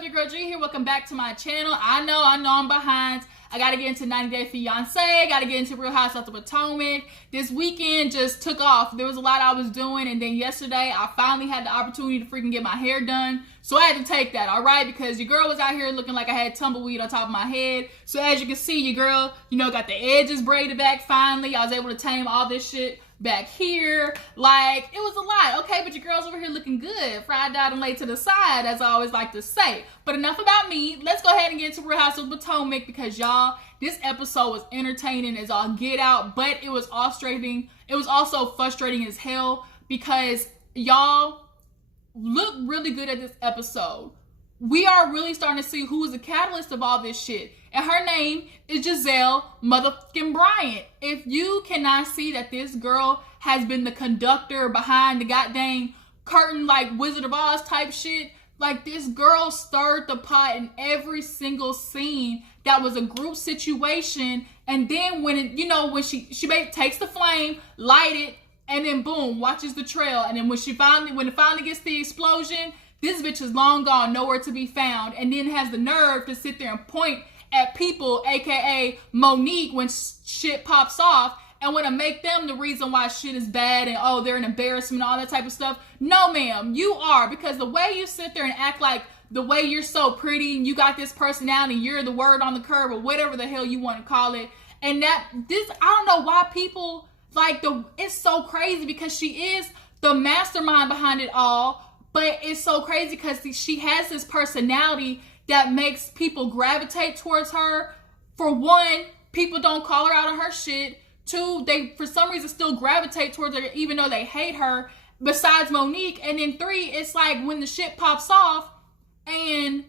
up? Your girl G here. Welcome back to my channel. I know I'm behind. I gotta get into 90 Day Fiance. Gotta get into Real Housewives of Potomac. This weekend just took off. There was a lot I was doing, and then yesterday I finally had the opportunity to freaking get my hair done. So I had to take that, alright? Because your girl was out here looking like I had tumbleweed on top of my head. So as you can see, your girl, got the edges braided back finally. I was able to tame all this shit back here. Like, it was a lot. Okay, but your girl's over here looking good. Fried, dyed, and laid to the side, as I always like to say. But enough about me. Let's go ahead and get into Real Housewives of Potomac, because y'all, this episode was entertaining as all get out, but it was frustrating. It was also frustrating as hell, because y'all look really good at this episode. We are really starting to see who is the catalyst of all this shit. And her name is Gizelle motherfucking Bryant. If you cannot see that this girl has been the conductor behind the goddamn curtain, like Wizard of Oz type shit, like this girl stirred the pot in every single scene that was a group situation. And then when it, when she takes the flame, light it, and then boom, watches the trail. And then when it finally gets the explosion, this bitch is long gone, nowhere to be found. And then has the nerve to sit there and point at people, aka Monique, when shit pops off, and want to make them the reason why shit is bad and oh, they're an embarrassment, all that type of stuff. No, ma'am, you are, because the way you sit there and act like the way you're so pretty and you got this personality, you're the word on the curb or whatever the hell you want to call it. And I don't know why people it's so crazy, because she is the mastermind behind it all, but it's so crazy because she has this personality that makes people gravitate towards her. For one, people don't call her out on her shit. Two, they for some reason still gravitate towards her even though they hate her, besides Monique. And then three, it's like when the shit pops off and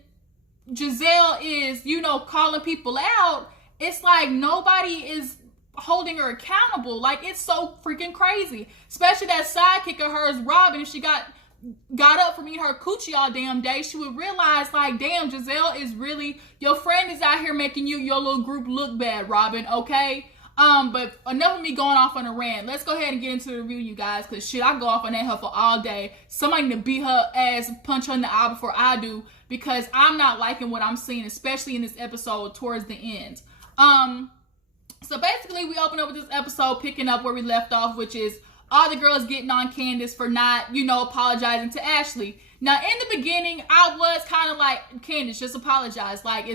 Gizelle is, calling people out, it's like nobody is holding her accountable. Like, it's so freaking crazy. Especially that sidekick of hers, Robin. If she got up from eating her coochie all damn day, she would realize, like, damn, Gizelle is really, your friend is out here making your little group look bad, Robin, okay? But enough of me going off on a rant. Let's go ahead and get into the review, you guys, because shit, I go off on that heifer all day. Somebody need to beat her ass, punch her in the eye before I do, because I'm not liking what I'm seeing, especially in this episode towards the end. So basically, we open up with this episode picking up where we left off, which is all the girls getting on Candiace for not, apologizing to Ashley. Now, in the beginning, I was kind of like, Candiace, just apologize. Like,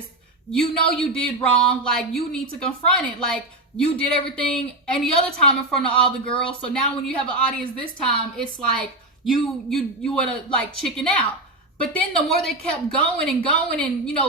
you did wrong. Like, you need to confront it. Like, you did everything any other time in front of all the girls. So now when you have an audience this time, it's like, you want to, like, chicken out. But then the more they kept going and,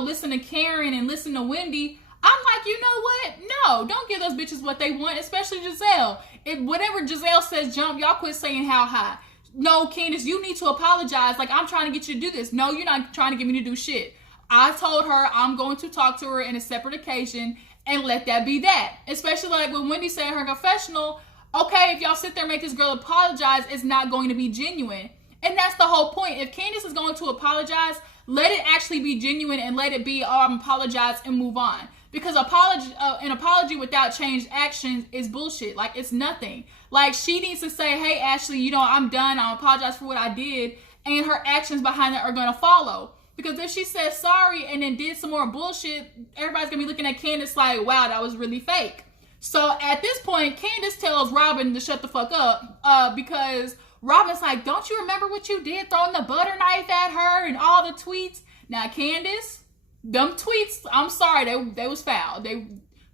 listen to Karen and listen to Wendy, I'm like, you know what? No, don't give those bitches what they want, especially Gizelle. Whatever Gizelle says jump, y'all quit saying how high. No, Candiace, you need to apologize. Like, I'm trying to get you to do this. No, you're not trying to get me to do shit. I told her I'm going to talk to her in a separate occasion and let that be that. Especially like when Wendy said in her confessional, okay, if y'all sit there and make this girl apologize, it's not going to be genuine. And that's the whole point. If Candiace is going to apologize, let it actually be genuine and let it be, oh, I'm apologize and move on. Because an apology without changed actions is bullshit. Like, it's nothing. Like, she needs to say, hey, Ashley, I'm done. I apologize for what I did. And her actions behind it are going to follow. Because if she says sorry and then did some more bullshit, everybody's going to be looking at Candiace like, wow, that was really fake. So at this point, Candiace tells Robin to shut the fuck up. Because Robin's like, don't you remember what you did? Throwing the butter knife at her and all the tweets. Now, Candiace, them tweets, I'm sorry, they was foul.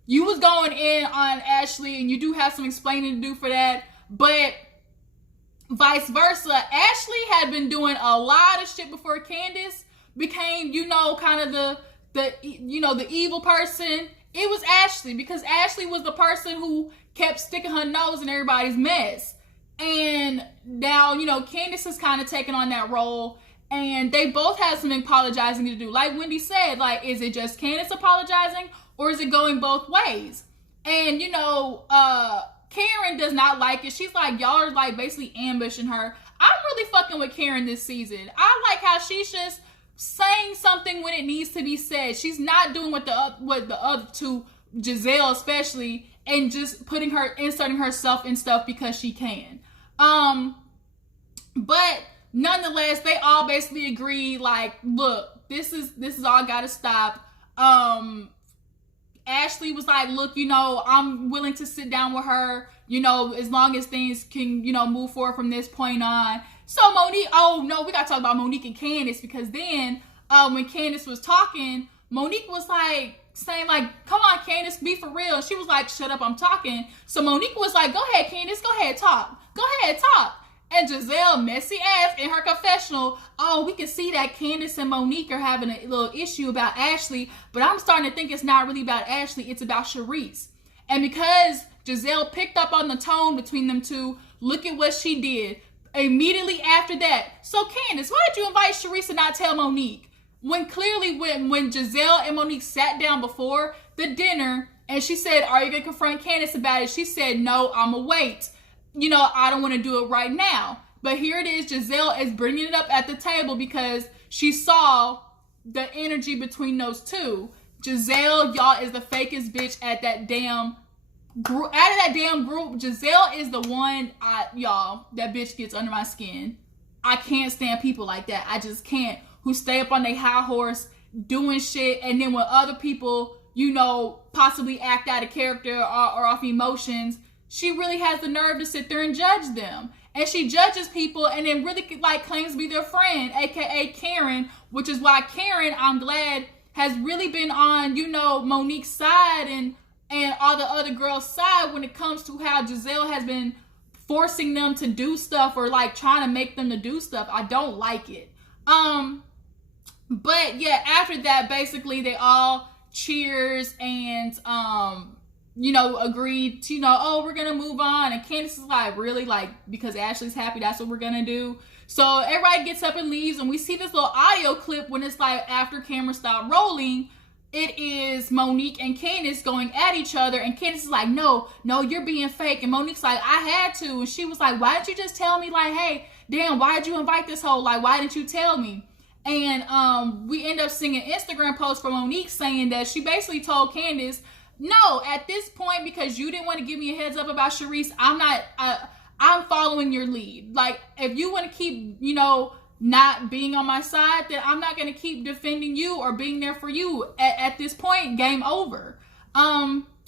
You was going in on Ashley, and you do have some explaining to do for that, but vice versa. Ashley had been doing a lot of shit before Candiace became, kind of the evil person. It was Ashley, because Ashley was the person who kept sticking her nose in everybody's mess. And now, Candiace has kind of taken on that role. And they both have some apologizing to do. Like Wendy said, like, is it just Candiace apologizing, or is it going both ways? And, Karen does not like it. She's like, y'all are, like, basically ambushing her. I'm really fucking with Karen this season. I like how she's just saying something when it needs to be said. She's not doing what the other two, Gizelle especially, and just inserting herself in stuff because she can. But nonetheless, they all basically agree, like, look, this is all gotta stop. Ashley was like, look, I'm willing to sit down with her, as long as things can, move forward from this point on. So Monique, oh no, we gotta talk about Monique and Candiace, because then when Candiace was talking, Monique was like saying like, come on Candiace, be for real. And she was like, shut up, I'm talking. So Monique was like, go ahead Candiace, go ahead, talk. Go ahead, talk. And Gizelle, messy ass, in her confessional, oh, we can see that Candiace and Monique are having a little issue about Ashley, but I'm starting to think it's not really about Ashley, it's about Charisse. And because Gizelle picked up on the tone between them two, look at what she did. Immediately after that, so Candiace, why did you invite Charisse and not tell Monique? When clearly when Gizelle and Monique sat down before the dinner, and she said, are you going to confront Candiace about it? She said, no, I'm going to wait. I don't want to do it right now. But here it is. Gizelle is bringing it up at the table because she saw the energy between those two. Gizelle, y'all, is the fakest bitch at that damn group. Out of that damn group, Gizelle is the one, y'all, that bitch gets under my skin. I can't stand people like that. I just can't. Who stay up on their high horse doing shit, and then when other people, possibly act out of character or off emotions, she really has the nerve to sit there and judge them. And she judges people and then really claims to be their friend, aka Karen, which is why Karen, I'm glad, has really been on, Monique's side and all the other girls' side when it comes to how Gizelle has been forcing them to do stuff or trying to make them to do stuff. I don't like it. But yeah, after that, basically they all cheers and agreed to, oh, we're gonna move on. And Candiace is like, really? Because Ashley's happy, that's what we're gonna do? So everybody gets up and leaves, and we see this little audio clip when it's after camera stop rolling, it is Monique and Candiace going at each other, and Candiace is like, no, you're being fake. And Monique's like, I had to. And she was like, why didn't you just tell me, hey, damn, why did you invite this hoe? Why didn't you tell me? And we end up seeing an Instagram post from Monique saying that she basically told Candiace, no, at this point, because you didn't want to give me a heads up about Charisse, I'm following your lead. If you want to keep, not being on my side, then I'm not going to keep defending you or being there for you. At this point, game over.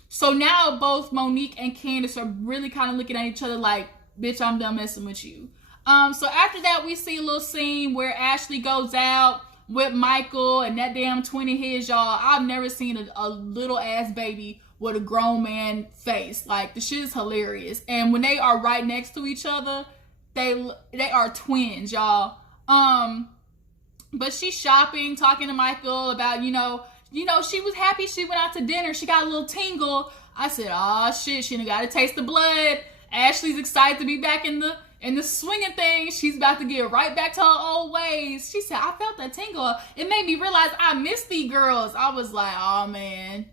So now both Monique and Candiace are really kind of looking at each other like, bitch, I'm done messing with you. So after that, we see a little scene where Ashley goes out with Michael and that damn twin of his, y'all. I've never seen a little ass baby with a grown man face. The shit is hilarious. And when they are right next to each other, they are twins, y'all. But she's shopping, talking to Michael about, she was happy she went out to dinner. She got a little tingle. I said, oh shit, she done got to taste the blood. Ashley's excited to be back in the swinging thing. She's about to get right back to her old ways. She said, I felt that tingle. It made me realize I miss these girls. I was like, oh man,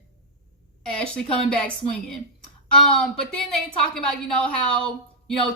Ashley coming back swinging. But then they talking about, how,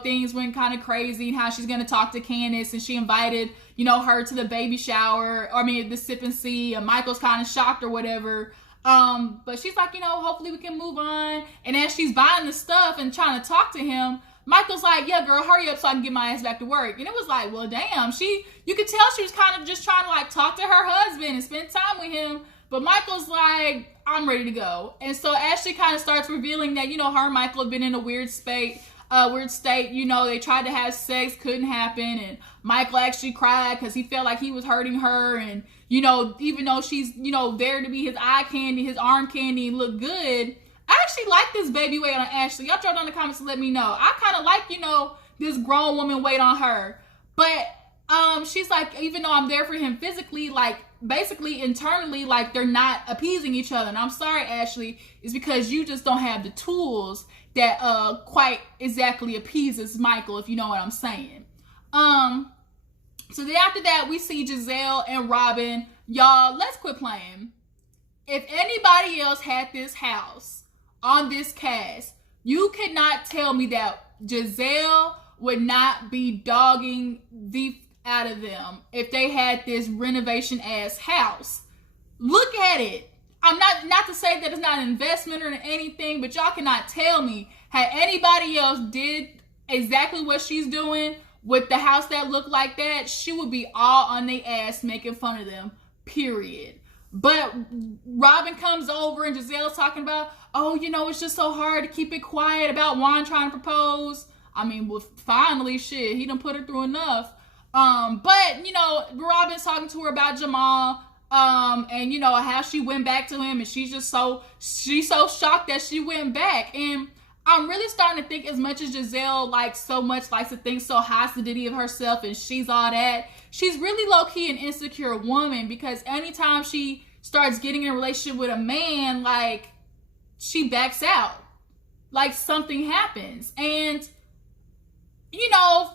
things went kind of crazy and how she's going to talk to Candiace, and she invited, her to the baby shower, the sip and see, and Michael's kind of shocked or whatever. But she's like, hopefully we can move on. And as she's buying the stuff and trying to talk to him, Michael's like, yeah, girl, hurry up so I can get my ass back to work. And it was like, well, damn, you could tell she was kind of just trying to talk to her husband and spend time with him. But Michael's like, I'm ready to go. And so Ashley kind of starts revealing that, her and Michael have been in a weird state. They tried to have sex, couldn't happen. And Michael actually cried because he felt like he was hurting her. And, even though she's, there to be his eye candy, his arm candy, and look good, I actually like this baby weight on Ashley. Y'all drop down in the comments and let me know. I kind of like, this grown woman weight on her. But she's like, even though I'm there for him physically, basically internally, they're not appeasing each other. And I'm sorry, Ashley, it's because you just don't have the tools that quite exactly appeases Michael, if you know what I'm saying. So then after that, we see Gizelle and Robin. Y'all, let's quit playing. If anybody else had this house on this cast, you could not tell me that Gizelle would not be dogging the out of them if they had this renovation ass house. Look at it. I'm not to say that it's not an investment or anything, but y'all cannot tell me had anybody else did exactly what she's doing with the house that looked like that, she would be all on their ass making fun of them. period. But Robin comes over and Gizelle's talking about, oh, you know, it's just so hard to keep it quiet about Juan trying to propose. I mean, well, finally, shit, he done put her through enough. But, you know, Robin's talking to her about Jamal, and, you know, how she went back to him, and she's so shocked that she went back. And I'm really starting to think, as much as Gizelle, like, so much likes to think so high of herself and she's all that, she's really low-key an insecure woman, because anytime she starts getting in a relationship with a man, like, she backs out. Like, something happens. And, you know,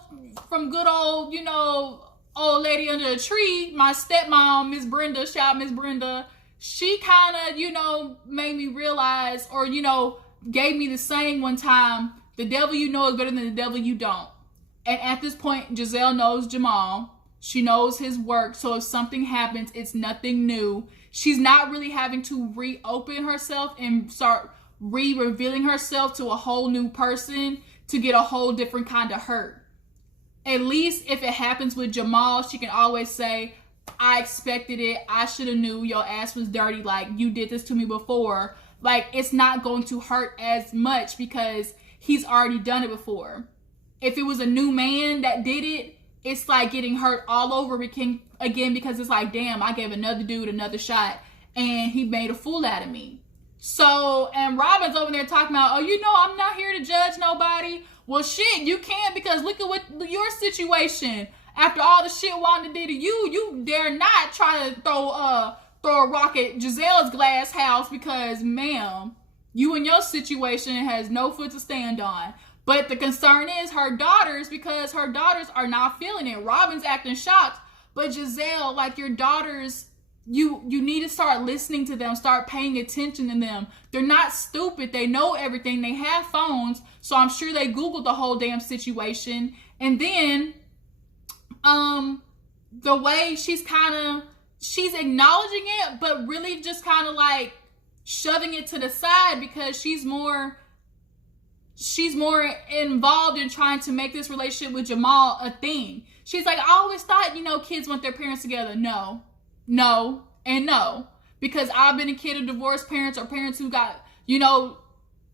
from good old, you know, old lady under a tree, my stepmom, Miss Brenda, shout out Miss Brenda, she kind of, you know, made me realize, or, you know, gave me the saying one time, the devil you know is better than the devil you don't. And at this point, Gizelle knows Jamal. She knows his work. So if something happens, it's nothing new. She's not really having to reopen herself and start revealing herself to a whole new person to get a whole different kind of hurt. At least if it happens with Jamal, she can always say, I expected it. I should have knew your ass was dirty. Like, you did this to me before. Like, it's not going to hurt as much because he's already done it before. If it was a new man that did it, it's like getting hurt all over again, because it's like, damn, I gave another dude another shot and he made a fool out of me. So, and Robin's over there talking about, oh, you know, I'm not here to judge nobody. Well, shit, you can't, because look at what your situation. After all the shit Wanda did to you, you dare not try to throw a rock at Gizelle's glass house, because, ma'am, you and your situation has no foot to stand on. But the concern is her daughters, because her daughters are not feeling it. Robin's acting shocked, but Gizelle, like, your daughters, you need to start listening to them, start paying attention to them. They're not stupid. They know everything. They have phones, so I'm sure they Googled the whole damn situation. And then, the way she's acknowledging it, but really just kind of like shoving it to the side, because she's more involved in trying to make this relationship with Jamal a thing. She's like, I always thought, you know, kids want their parents together. No, and no. Because I've been a kid of divorced parents, or parents who got, you know,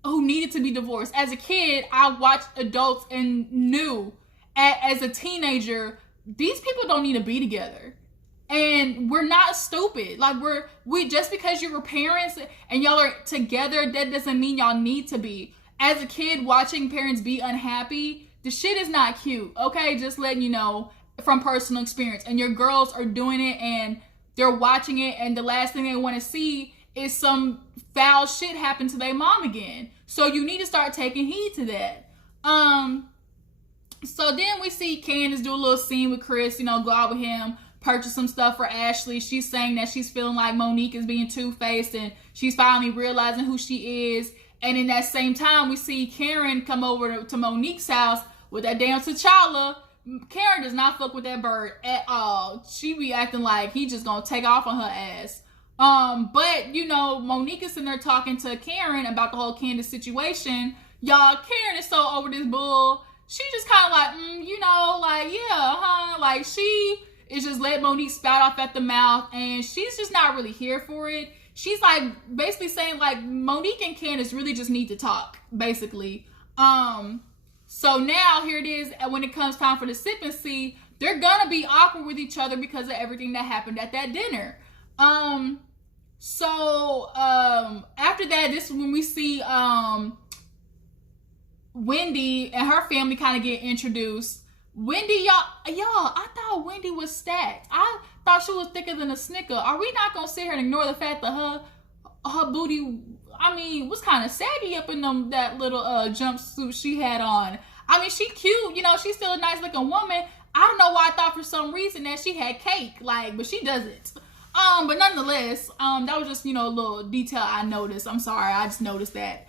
who needed to be divorced. As a kid, I watched adults and knew as a teenager, these people don't need to be together. And we're not stupid. Like, we just because you were parents and y'all are together, that doesn't mean y'all need to be. As a kid, watching parents be unhappy, the shit is not cute. Okay, just letting you know from personal experience. And your girls are doing it and they're watching it, and the last thing they want to see is some foul shit happen to their mom again. So you need to start taking heed to that. So then we see Candiace do a little scene with Chris, you know, go out with him, purchase some stuff for Ashley. She's saying that she's feeling like Monique is being two-faced and she's finally realizing who she is. And in that same time, we see Karen come over to Monique's house with that damn T'Challa. Karen does not fuck with that bird at all. She be acting like he just gonna take off on her ass. But, you know, Monique is sitting there talking to Karen about the whole Candiace situation. Y'all, Karen is so over this bull. She just kind of like, you know, like, yeah, huh? Like, she is just let Monique spout off at the mouth, and she's just not really here for it. She's like basically saying like Monique and Candiace really just need to talk, basically. So now here it is, when it comes time for the sip and see, they're gonna be awkward with each other because of everything that happened at that dinner. So after that, this is when we see Wendy and her family kind of get introduced. Wendy, y'all, I thought Wendy was stacked. I thought she was thicker than a Snicker. Are we not gonna sit here and ignore the fact that her booty, I mean, was kind of saggy up in that little jumpsuit she had on? I mean, she cute, you know, she's still a nice looking woman. I don't know why I thought for some reason that she had cake, like, but she doesn't. But nonetheless, that was just, you know, a little detail I noticed. I'm sorry, I just noticed that.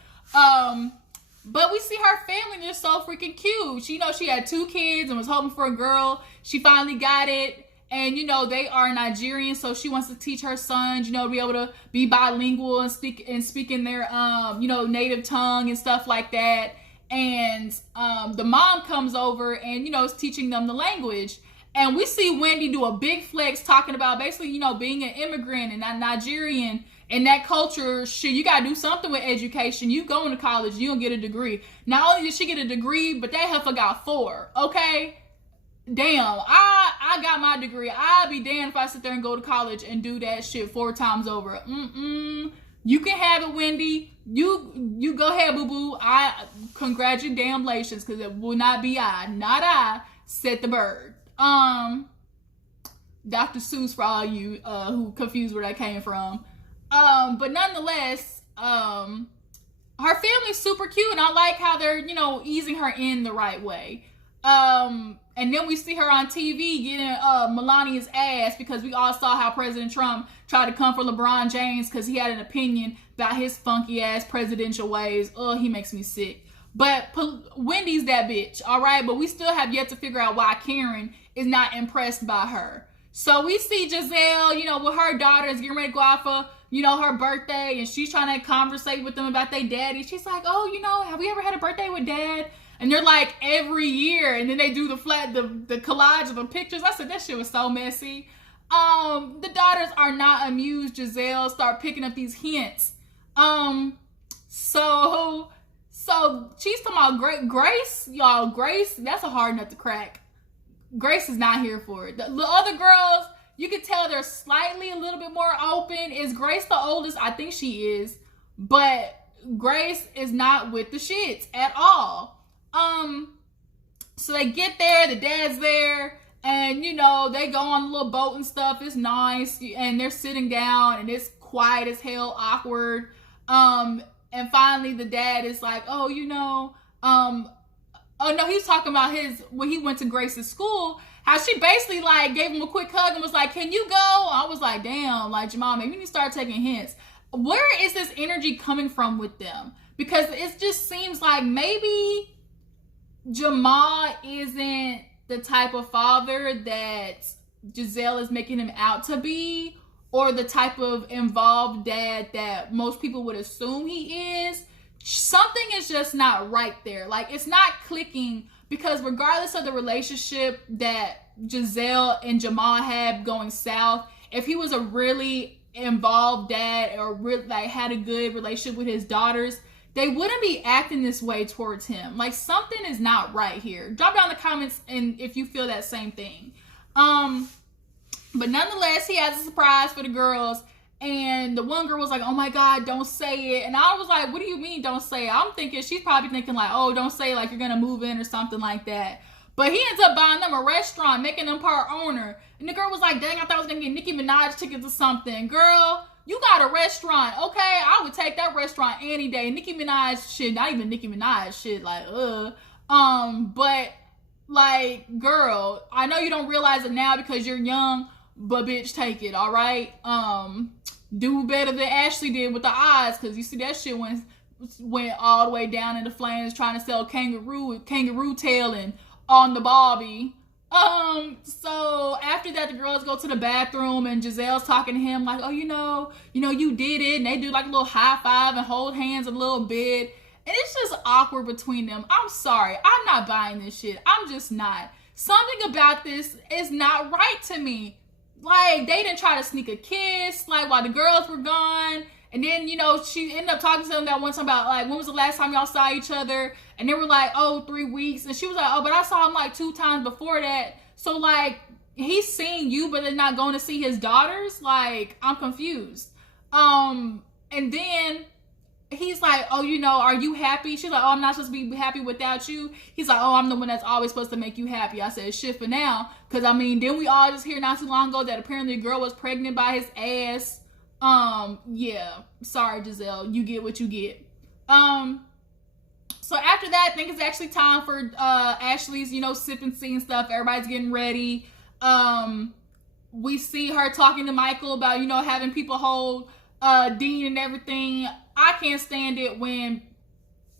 But we see her family, they're so freaking cute. She, you know, she had 2 kids and was hoping for a girl. She finally got it. And, you know, they are Nigerian, so she wants to teach her sons, you know, to be able to be bilingual and speak in their, you know, native tongue and stuff like that. And the mom comes over and, you know, is teaching them the language. And we see Wendy do a big flex talking about basically, you know, being an immigrant and not Nigerian and that culture. Shit, you gotta do something with education. You going to college, you don't get a degree. Not only did she get a degree, but that heifer got 4. Okay, damn. I got my degree. I'd be damned if I sit there and go to college and do that shit 4 times over. You can have it, Wendy. You go ahead, boo boo. I congratulations, because it will not be not I said the bird. Dr. Seuss for all you who confused where that came from. But nonetheless, her family's super cute, and I like how they're, you know, easing her in the right way. And then we see her on TV getting Melania's ass, because we all saw how President Trump tried to come for LeBron James because he had an opinion about his funky ass presidential ways. He makes me sick. But Wendy's that bitch, all right? But we still have yet to figure out why Karen is not impressed by her. So we see Gizelle, you know, with her daughters getting ready to go out for, you know, her birthday, and she's trying to conversate with them about their daddy. She's like, oh, you know, have we ever had a birthday with dad? And they're like, every year. And then they do the collage of the pictures. I said, that shit was so messy. The daughters are not amused. Gizelle start picking up these hints. So she's talking about Grace, y'all. Grace, that's a hard nut to crack. Grace is not here for it. The other girls, you can tell they're slightly a little bit more open. Is Grace the oldest? I think she is. But Grace is not with the shits at all. So they get there, the dad's there, and you know, they go on a little boat and stuff. It's nice, and they're sitting down, and it's quiet as hell, awkward. And finally the dad is like, oh, you know, oh no, he's talking about when he went to Grace's school, how she basically like gave him a quick hug and was like, can you go? I was like, damn, like, Jamal, maybe you need to start taking hints. Where is this energy coming from with them? Because it just seems like maybe Jamal isn't the type of father that Gizelle is making him out to be, or the type of involved dad that most people would assume he is. Something is just not right there. Like, it's not clicking, because regardless of the relationship that Gizelle and Jamal had going south, if he was a really involved dad or really like had a good relationship with his daughters, they wouldn't be acting this way towards him. Like, something is not right here. Drop down in the comments and if you feel that same thing. But nonetheless, he has a surprise for the girls. And the one girl was like, oh my God, don't say it. And I was like, what do you mean don't say it? I'm thinking, she's probably thinking like, oh, don't say it, like you're going to move in or something like that. But he ends up buying them a restaurant, making them part owner. And the girl was like, dang, I thought I was going to get Nicki Minaj tickets or something. Girl, you got a restaurant, okay? I would take that restaurant any day. Nicki Minaj shit, not even Nicki Minaj shit, like, but, like, girl, I know you don't realize it now because you're young, but bitch, take it, all right? Do better than Ashley did with the eyes, because you see that shit went all the way down in the flames trying to sell kangaroo tail and on the Barbie. So after that, the girls go to the bathroom and Gizelle's talking to him like, oh, you know, you did it. And they do like a little high five and hold hands a little bit. And it's just awkward between them. I'm sorry. I'm not buying this shit. I'm just not. Something about this is not right to me. Like, they didn't try to sneak a kiss, like, while the girls were gone. And then, you know, she ended up talking to them that one time about, like, when was the last time y'all saw each other? And they were like, oh, 3 weeks. And she was like, oh, but I saw him, like, 2 times before that. So, like, he's seeing you, but they're not going to see his daughters? Like, I'm confused. And then he's like, oh, you know, are you happy? She's like, oh, I'm not supposed to be happy without you. He's like, oh, I'm the one that's always supposed to make you happy. I said, shit for now. Because, I mean, didn't we all just hear not too long ago that apparently a girl was pregnant by his ass? Yeah. Sorry, Gizelle. You get what you get. So after that, I think it's actually time for Ashley's, you know, sipping scene stuff. Everybody's getting ready. We see her talking to Michael about, you know, having people hold Dean and everything. I can't stand it when,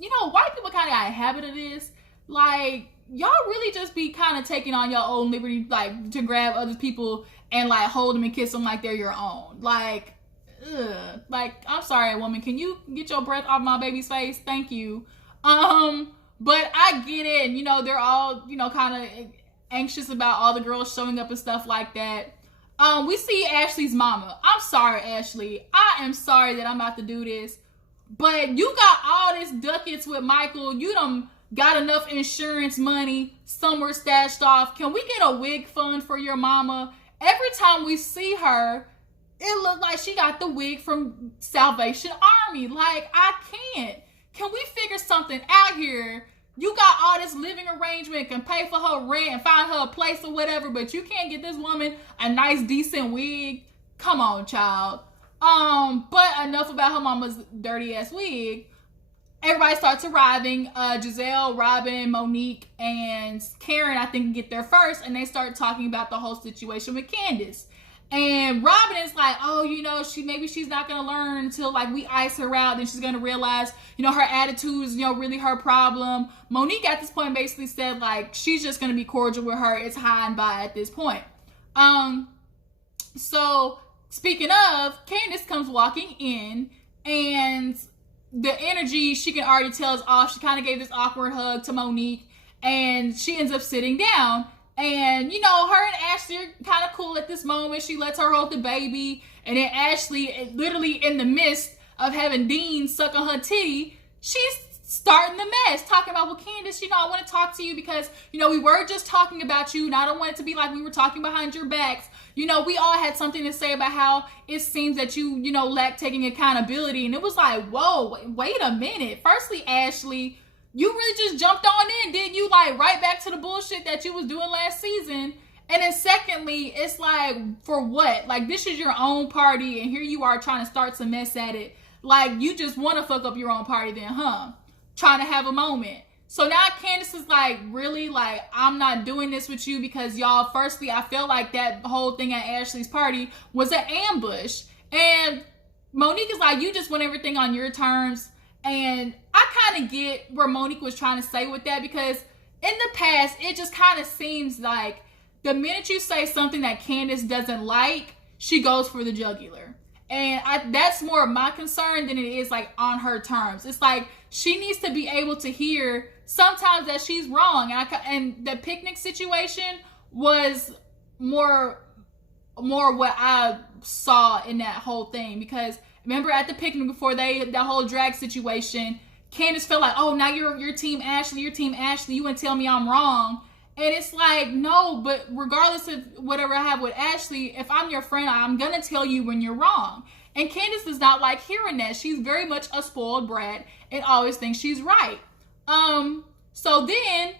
you know, white people kind of got a habit of this. Like, y'all really just be kind of taking on your own liberty, like, to grab other people and, like, hold them and kiss them like they're your own. Like, ugh. Like, I'm sorry, woman. Can you get your breath off my baby's face? Thank you. But I get it. And, you know, they're all, you know, kind of anxious about all the girls showing up and stuff like that. We see Ashley's mama. I'm sorry, Ashley. I am sorry that I'm about to do this. But you got all this ducats with Michael. You done got enough insurance money somewhere stashed off. Can we get a wig fund for your mama? Every time we see her, it looked like she got the wig from Salvation Army. Like, I can't. Can we figure something out here? You got all this living arrangement, can pay for her rent and find her a place or whatever, but you can't get this woman a nice, decent wig. Come on, child. But enough about her mama's dirty ass wig. Everybody starts arriving. Gizelle, Robin, Monique, and Karen, I think, get there first, and they start talking about the whole situation with Candiace. And Robin is like, oh, you know, maybe she's not gonna learn until like we ice her out, then she's gonna realize, you know, her attitude is, you know, really her problem. Monique at this point basically said like she's just gonna be cordial with her. It's high and by at this point. So speaking of, Candiace comes walking in, and the energy she can already tell is off. She kind of gave this awkward hug to Monique, and she ends up sitting down. And, you know, her and Ashley are kind of cool at this moment. She lets her hold the baby. And then Ashley, literally in the midst of having Dean suck on her titty, she's starting the mess. Talking about, well, Candiace, you know, I want to talk to you because, you know, we were just talking about you. And I don't want it to be like we were talking behind your backs. You know, we all had something to say about how it seems that you know, lack taking accountability. And it was like, whoa, wait a minute. Firstly, Ashley, you really just jumped on in, didn't you? Like, right back to the bullshit that you was doing last season. And then secondly, it's like, for what? Like, this is your own party, and here you are trying to start some mess at it. Like, you just want to fuck up your own party then, huh? Trying to have a moment. So now Candiace is like, really? Like, I'm not doing this with you because y'all, firstly, I feel like that whole thing at Ashley's party was an ambush. And Monique is like, you just want everything on your terms. And I kind of get where Monique was trying to say with that, because in the past, it just kind of seems like the minute you say something that Candiace doesn't like, she goes for the jugular. And that's more of my concern than it is like on her terms. It's like she needs to be able to hear sometimes that she's wrong. And the picnic situation was more what I saw in that whole thing, because remember at the picnic before that whole drag situation, Candiace felt like, oh, now you're team Ashley, you want to tell me I'm wrong. And it's like, no, but regardless of whatever I have with Ashley, if I'm your friend, I'm going to tell you when you're wrong. And Candiace does not like hearing that. She's very much a spoiled brat and always thinks she's right. So then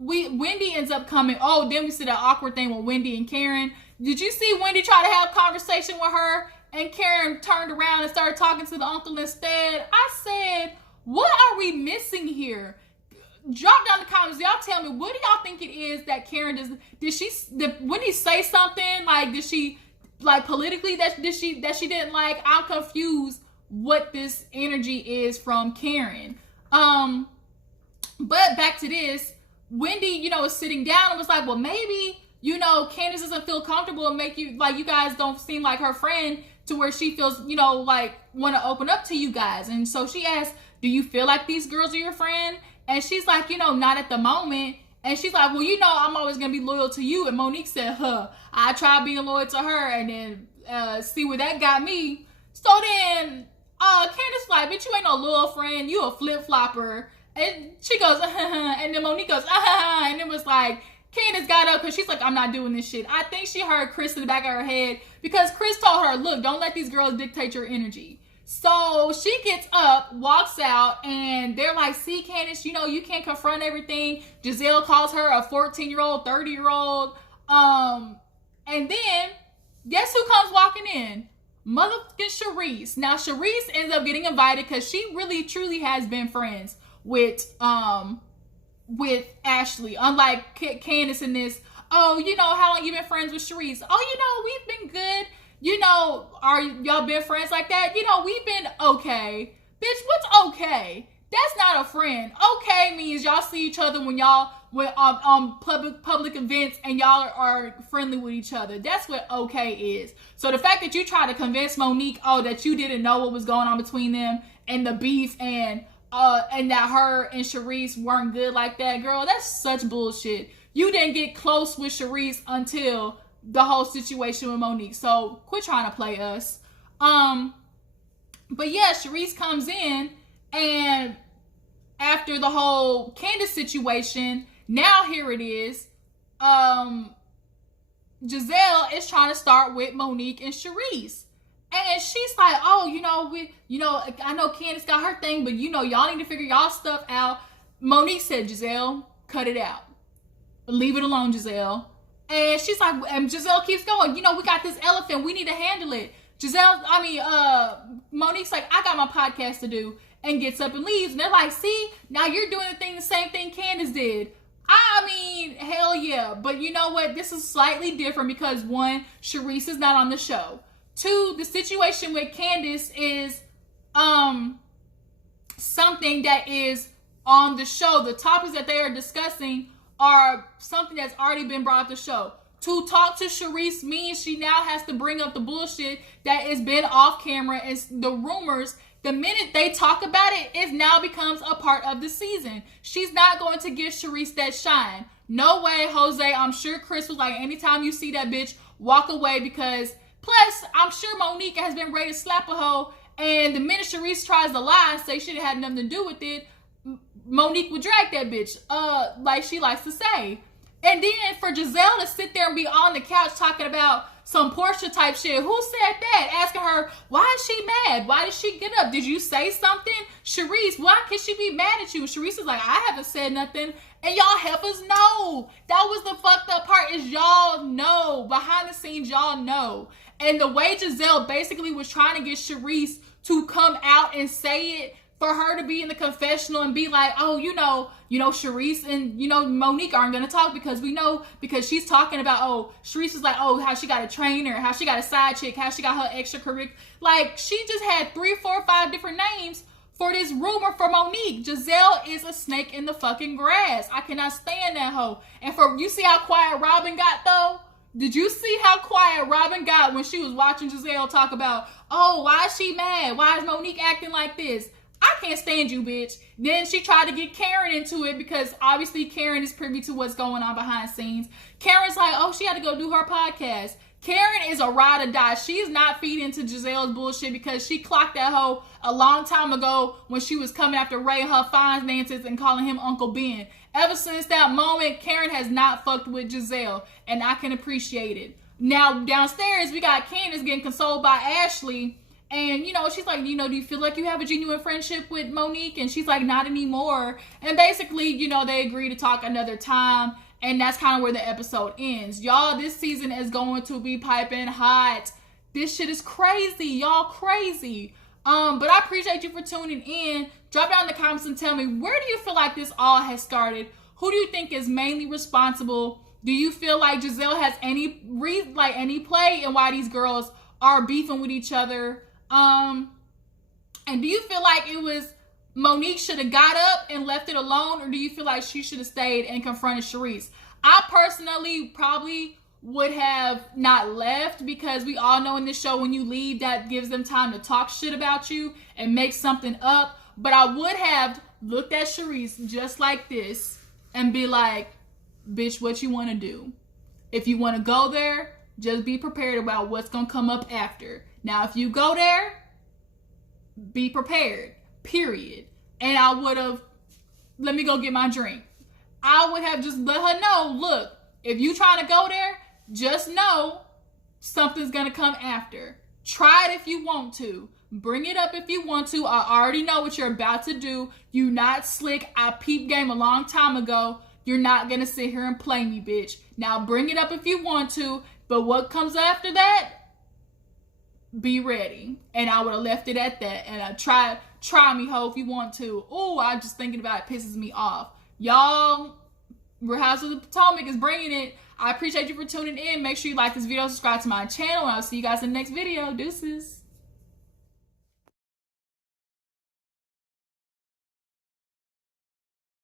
Wendy ends up coming. Oh, then we see that awkward thing with Wendy and Karen. Did you see Wendy try to have a conversation with her? And Karen turned around and started talking to the uncle instead. I said, what are we missing here? Drop down in the comments. Y'all tell me, what do y'all think it is that Karen does? Did Wendy say something? Like, did she, like, politically that she didn't like? I'm confused what this energy is from Karen. But back to this, Wendy, you know, was sitting down and was like, well, maybe, you know, Candiace doesn't feel comfortable and make you, like, you guys don't seem like her friend to where she feels, you know, like, want to open up to you guys. And so she asked, do you feel like these girls are your friend? And she's like, you know, not at the moment. And she's like, well, you know, I'm always going to be loyal to you. And Monique said, I tried being loyal to her and then see where that got me. So then Candiace like, bitch, you ain't no loyal friend. You a flip-flopper. And she goes, and then Monique goes, and it was like, Candiace got up because she's like, I'm not doing this shit. I think she heard Chris in the back of her head because Chris told her, look, don't let these girls dictate your energy. So she gets up, walks out, and they're like, see, Candiace, you know, you can't confront everything. Gizelle calls her a 14-year-old, 30-year-old. And then, guess who comes walking in? Motherfucking Charisse. Now, Charisse ends up getting invited because she really, truly has been friends with Ashley. Unlike Candiace in this, oh, you know, how long you been friends with Charisse? Oh, you know, we've been good. You know, are y'all been friends like that? You know, we've been okay. Bitch, what's okay? That's not a friend. Okay means y'all see each other when y'all on public events and y'all are friendly with each other. That's what okay is. So the fact that you try to convince Monique, oh, that you didn't know what was going on between them and the beef and that her and Charisse weren't good like that, girl, that's such bullshit. you didn't get close with Charisse until the whole situation with Monique. So quit trying to play us. But yeah, Charisse comes in, and after the whole Candiace situation, now here it is. Gizelle is trying to start with Monique and Charisse. And she's like, oh, I know Candiace got her thing, but y'all need to figure y'all stuff out. Monique said, Gizelle, cut it out. Leave it alone, Gizelle. And she's like, and Gizelle keeps going, we got this elephant. We need to handle it. Monique's like, I got my podcast to do, and gets up and leaves. And they're like, see, now you're doing the same thing Candiace did. I mean, hell yeah. But you know what? This is slightly different because, one, Charisse is not on the show. Two, the situation with Candiace is something that is on the show. The topics that they are discussing are something that's already been brought up the show. To talk to Charisse means she now has to bring up the bullshit that has been off camera, and the rumors. The minute they talk about it, it now becomes a part of the season. She's not going to give Charisse that shine. No way, Jose. I'm sure Chris was like, anytime you see that bitch, walk away, because plus, I'm sure Monique has been ready to slap a hoe, and the minute Charisse tries to lie and say she didn't have nothing to do with it, Monique would drag that bitch, like she likes to say. And then for Gizelle to sit there and be on the couch talking about some Portia type shit. Who said that? Asking her, why is she mad? Why did she get up? Did you say something? Charisse, why can she be mad at you? Charisse is like, I haven't said nothing. And y'all help us know. That was the fucked up part, is y'all know. Behind the scenes, y'all know. And the way Gizelle basically was trying to get Charisse to come out and say it, for her to be in the confessional and be like, oh, Charisse and, Monique aren't going to talk because she's talking about, Charisse is like, how she got a trainer, how she got a side chick, how she got her extracurricular. Like, she just had 3, 4, 5 different names for this rumor for Monique. Gizelle is a snake in the fucking grass. I cannot stand that hoe. And you see how quiet Robin got, though? Did you see how quiet Robin got when she was watching Gizelle talk about, why is she mad? Why is Monique acting like this? I can't stand you, bitch. Then she tried to get Karen into it because obviously Karen is privy to what's going on behind scenes. Karen's like, she had to go do her podcast. Karen is a ride or die. She's not feeding into Gizelle's bullshit because she clocked that hoe a long time ago when she was coming after Ray and her finances and calling him Uncle Ben. Ever since that moment, Karen has not fucked with Gizelle, and I can appreciate it. Now, downstairs, we got Candiace getting consoled by Ashley. And, she's like, do you feel like you have a genuine friendship with Monique? And she's like, not anymore. And basically, they agree to talk another time. And that's kind of where the episode ends. Y'all, this season is going to be piping hot. This shit is crazy. Y'all crazy. But I appreciate you for tuning in. Drop down in the comments and tell me, where do you feel like this all has started? Who do you think is mainly responsible? Do you feel like Gizelle has any play in why these girls are beefing with each other? And do you feel like it was Monique should have got up and left it alone, or do you feel like she should have stayed and confronted Charisse? I personally probably would have not left, because we all know in this show when you leave, that gives them time to talk shit about you and make something up. But I would have looked at Charisse just like this and be like, bitch, what you want to do? If you want to go there, just be prepared about what's going to come up after. Now, if you go there, be prepared, period. And I would have, let me go get my drink. I would have just let her know, look, if you trying to go there, just know something's going to come after. Try it if you want to. Bring it up if you want to. I already know what you're about to do. You not slick. I peeped game a long time ago. You're not going to sit here and play me, bitch. Now, bring it up if you want to. But what comes after that? Be ready. And I would have left it at that. And try me, ho, if you want to. Oh, I just thinking about it pisses me off. Y'all, Housewives of Potomac is bringing it. I appreciate you for tuning in. Make sure you like this video, subscribe to my channel, and I'll see you guys in the next video. Deuces.